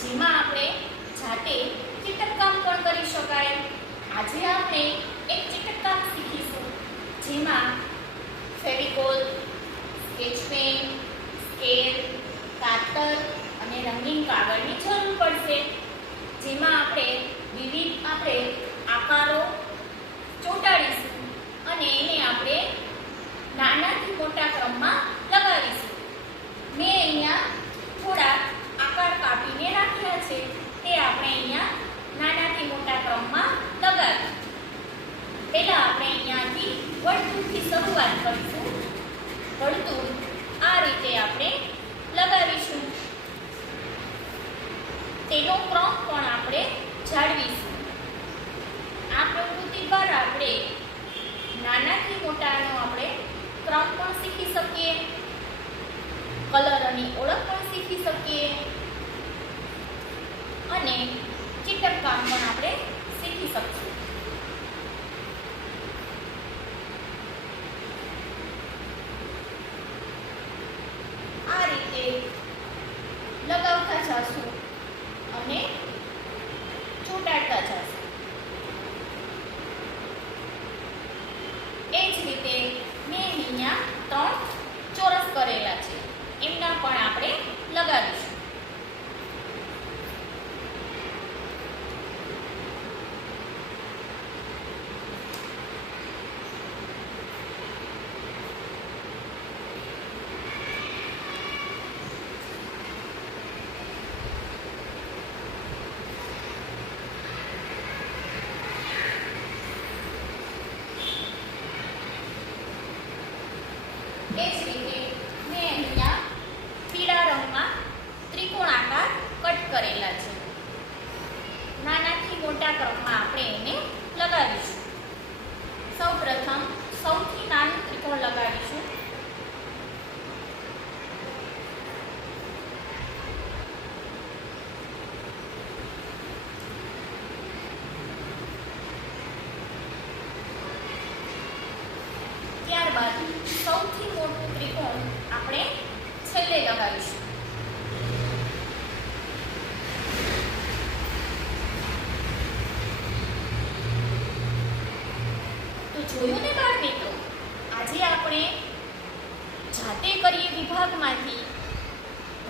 જેમાં આપણે જાતે ચિત્રકામ પણ કરી શકાય. આજે આપણે એક ચિત્રકામ શીખીશું જેમાં ફેવિકોલ, સ્કેચ પેન, સ્કેલ, કાતર અને રંગીન કાગળની જરૂર પડશે. જેમાં આપણે વિવિધ આકારો ચોંટાડીશું અને એને આપણે નાનાથી મોટા ક્રમમાં લગાવીશું. મેં અહીંયા થોડા આકાર કાપીને રાખ્યા છે, તે આપણે અહીંયા નાનાથી મોટા ક્રમમાં લગાવીએ. પહેલા આપણે અહીંયાથી વર્તુળથી શરૂઆત કરીશું. વર્તુળ આ રીતે આપણે લગાવીશું. તેનો ક્રમ પણ આપણે જાળવીશું. આ પ્રવૃત્તિ દ્વારા આપણે નાનાથી મોટાનો આપણે ક્રમ પણ શીખી શકીએ, કલરની ઓળખ પણ શીખી શકીએ અને ચિત્રકામ પણ આપણે શીખી શકીશું. આ રીતે લગાવતા જશું અને ચોંટાડતા જશું. એ જ રીતે મેં અહીંયા 3 ચોરસ કરેલા છે, એમના પણ આપણે લગાવીશું. એ જ રીતે મેં અહીંયા પીળા રંગમાં ત્રિકોણાકાર કટ કરેલા છે. નાનાથી મોટા ક્રમમાં આપણે એને લગાવીશું. સૌપ્રથમ સૌથી નાનું ત્રિકોણ લગાવીશું. ત્યારબાદ સૌથી મોટું ત્રિકોણ આપણે છેલ્લે લગાવીશું. તો જોયું ને બાળ મિત્રો, આજે આપણે જાતે કરીએ વિભાગમાંથી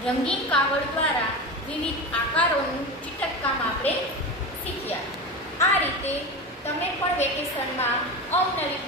રંગીન કાગળ દ્વારા વિવિધ આકારોનું ચિત્રકામ આપણે શીખ્યા. આ રીતે તમે પણ વેકેશનમાં અવનવી